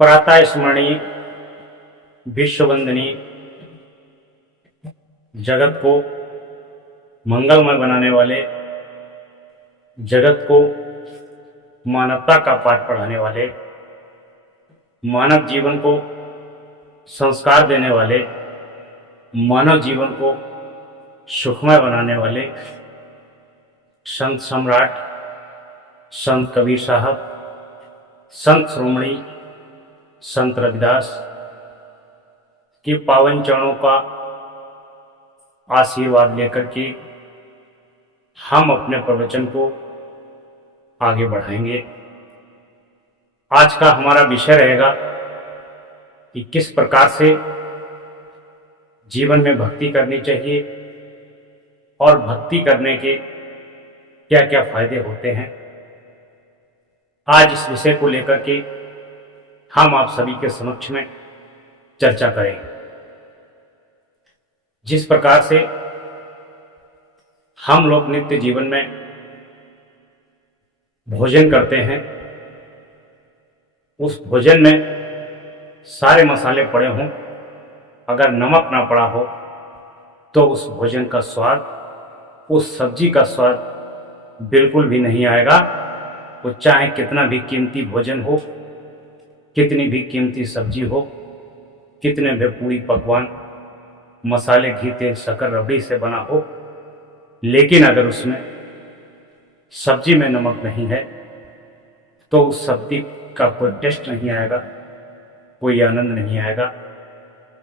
प्रातः स्मरणीय, विश्ववंदनीय, जगत को मंगलमय बनाने वाले, जगत को मानवता का पाठ पढ़ाने वाले, मानव जीवन को संस्कार देने वाले, मानव जीवन को सुखमय बनाने वाले संत सम्राट संत कबीर साहब, संत श्रोमणी संत रविदास के पावन चरणों का आशीर्वाद लेकर के हम अपने प्रवचन को आगे बढ़ाएंगे। आज का हमारा विषय रहेगा कि किस प्रकार से जीवन में भक्ति करनी चाहिए और भक्ति करने के क्या क्या फायदे होते हैं। आज इस विषय को लेकर के हम आप सभी के समक्ष में चर्चा करेंगे। जिस प्रकार से हम लोग नित्य जीवन में भोजन करते हैं, उस भोजन में सारे मसाले पड़े हों, अगर नमक ना पड़ा हो तो उस भोजन का स्वाद, उस सब्जी का स्वाद बिल्कुल भी नहीं आएगा। वो चाहे कितना भी कीमती भोजन हो, कितनी भी कीमती सब्जी हो, कितने भी पूरी पकवान मसाले, घी, तेल, शक्कर, रबड़ी से बना हो, लेकिन अगर उसमें सब्जी में नमक नहीं है तो उस सब्जी का कोई टेस्ट नहीं आएगा, कोई आनंद नहीं आएगा।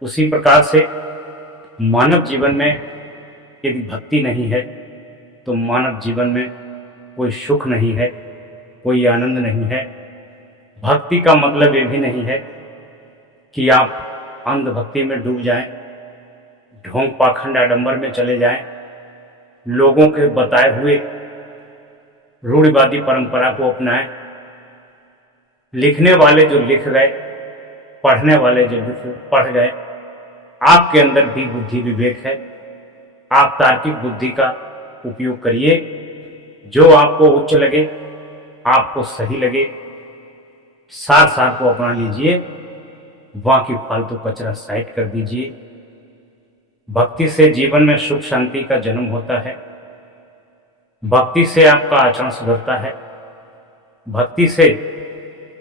उसी प्रकार से मानव जीवन में यदि भक्ति नहीं है तो मानव जीवन में कोई सुख नहीं है, कोई आनंद नहीं है। भक्ति का मतलब ये भी नहीं है कि आप अंधभक्ति में डूब जाएं, ढोंग पाखंड आडंबर में चले जाएं, लोगों के बताए हुए रूढ़िवादी परंपरा को अपनाएं। लिखने वाले जो लिख गए, पढ़ने वाले जो पढ़ गए, आपके अंदर भी बुद्धि विवेक है, आप तार्किक बुद्धि का उपयोग करिए। जो आपको उच्च लगे, आपको सही लगे, सार सार को अपना लीजिए, बाकी फालतू कचरा साइड कर दीजिए। भक्ति से जीवन में सुख शांति का जन्म होता है। भक्ति से आपका आचरण सुधरता है। भक्ति से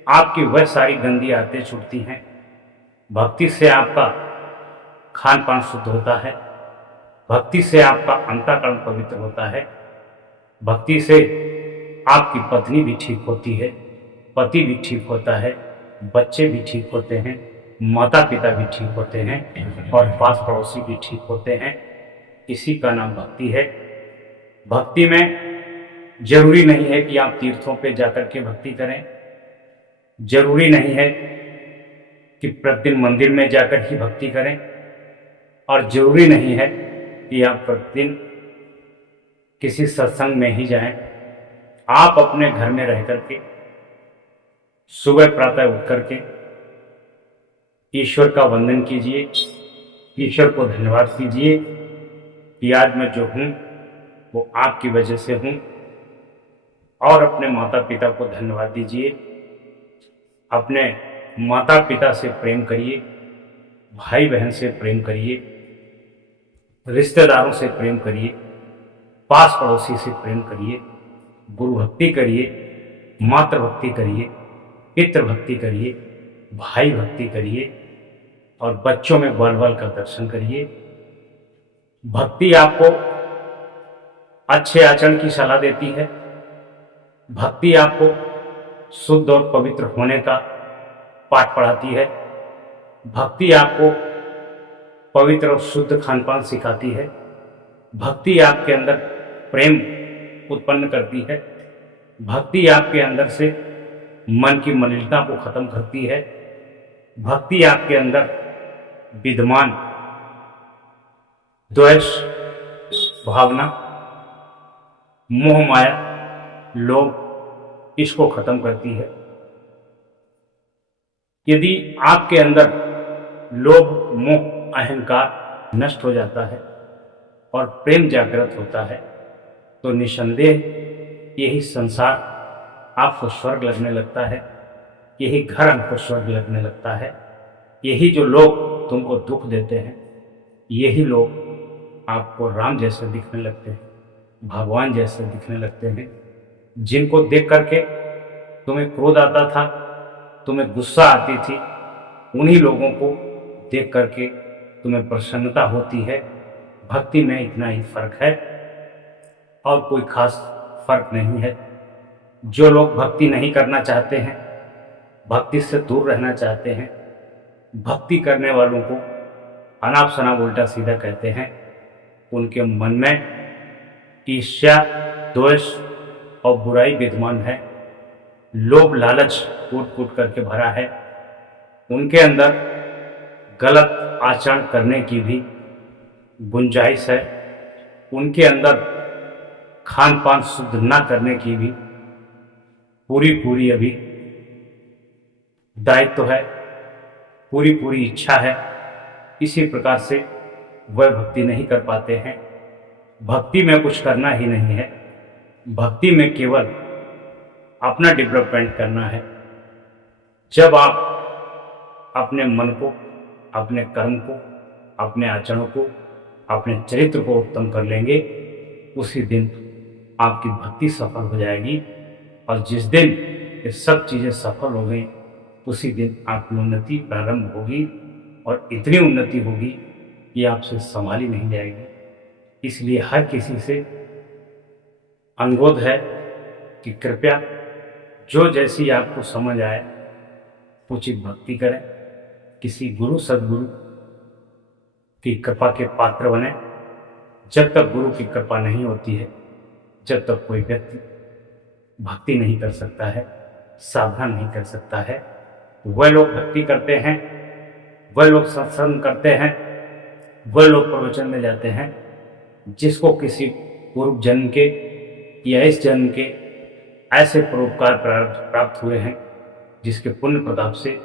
आपकी वह सारी गंदी आदतें छूटती हैं। भक्ति से आपका खान पान शुद्ध होता है। भक्ति से आपका अंतःकरण पवित्र होता है। भक्ति से आपकी पत्नी भी ठीक होती है, पति भी ठीक होता है, बच्चे भी ठीक होते हैं, माता पिता भी ठीक होते हैं और पास पड़ोसी भी ठीक होते हैं। इसी का नाम भक्ति है। भक्ति में जरूरी नहीं है कि आप तीर्थों पे जाकर के भक्ति करें, जरूरी नहीं है कि प्रतिदिन मंदिर में जाकर ही भक्ति करें, और जरूरी नहीं है कि आप प्रतिदिन किसी सत्संग में ही जाएं। आप अपने घर में रह करके सुबह प्रातः उठ करके ईश्वर का वंदन कीजिए, ईश्वर को धन्यवाद कीजिए कि आज मैं जो हूँ वो आपकी वजह से हूँ, और अपने माता पिता को धन्यवाद दीजिए। अपने माता पिता से प्रेम करिए, भाई बहन से प्रेम करिए, रिश्तेदारों से प्रेम करिए, पास पड़ोसी से प्रेम करिए, गुरु भक्ति करिए, मातृ भक्ति करिए, पितृ भक्ति करिए, भाई भक्ति करिए, और बच्चों में बल बल का दर्शन करिए। भक्ति आपको अच्छे आचरण की सलाह देती है। भक्ति आपको शुद्ध और पवित्र होने का पाठ पढ़ाती है। भक्ति आपको पवित्र और शुद्ध खान पान सिखाती है। भक्ति आपके अंदर प्रेम उत्पन्न करती है। भक्ति आपके अंदर से मन की मलिनता को खत्म करती है। भक्ति आपके अंदर विद्यमान द्वेष भावना, मोह माया, लोभ, इसको खत्म करती है। यदि आपके अंदर लोभ, मोह, अहंकार नष्ट हो जाता है और प्रेम जागृत होता है तो निसंदेह यही संसार आपको स्वर्ग लगने लगता है। यही घर हमको स्वर्ग लगने लगता है। यही जो लोग तुमको दुख देते हैं, यही लोग आपको राम जैसे दिखने लगते हैं, भगवान जैसे दिखने लगते हैं। जिनको देख करके तुम्हें क्रोध आता था, तुम्हें गुस्सा आती थी, उन्हीं लोगों को देख करके तुम्हें प्रसन्नता होती है। भक्ति में इतना ही फर्क है और कोई खास फर्क नहीं है। जो लोग भक्ति नहीं करना चाहते हैं, भक्ति से दूर रहना चाहते हैं, भक्ति करने वालों को अनाप शनाप उल्टा सीधा कहते हैं, उनके मन में ईर्ष्या, द्वेष और बुराई विद्यमान है। लोभ लालच कूट कूट करके भरा है। उनके अंदर गलत आचरण करने की भी गुंजाइश है। उनके अंदर खान पान शुद्ध ना करने की भी पूरी अभी दायित्व है, पूरी इच्छा है। इसी प्रकार से वह भक्ति नहीं कर पाते हैं। भक्ति में कुछ करना ही नहीं है। भक्ति में केवल अपना डेवलपमेंट करना है। जब आप अपने मन को, अपने कर्म को, अपने आचरणों को, अपने चरित्र को उत्तम कर लेंगे, उसी दिन आपकी भक्ति सफल हो जाएगी। और जिस दिन ये सब चीज़ें सफल हो गई, उसी दिन आपकी उन्नति प्रारंभ होगी और इतनी उन्नति होगी कि आपसे संभाली नहीं जाएगी। इसलिए हर किसी से अनुरोध है कि कृपया जो जैसी आपको समझ आए उचित भक्ति करें। किसी गुरु सद्गुरु की कृपा के पात्र बने। जब तक गुरु की कृपा नहीं होती है, जब तक कोई व्यक्ति भक्ति नहीं कर सकता है, साधना नहीं कर सकता है। वह लोग भक्ति करते हैं, वह लोग सत्संग करते हैं, वह लोग प्रवचन में जाते हैं जिसको किसी पूर्व जन्म के या इस जन्म के ऐसे परोपकार प्राप्त हुए हैं, जिसके पुण्य प्रताप से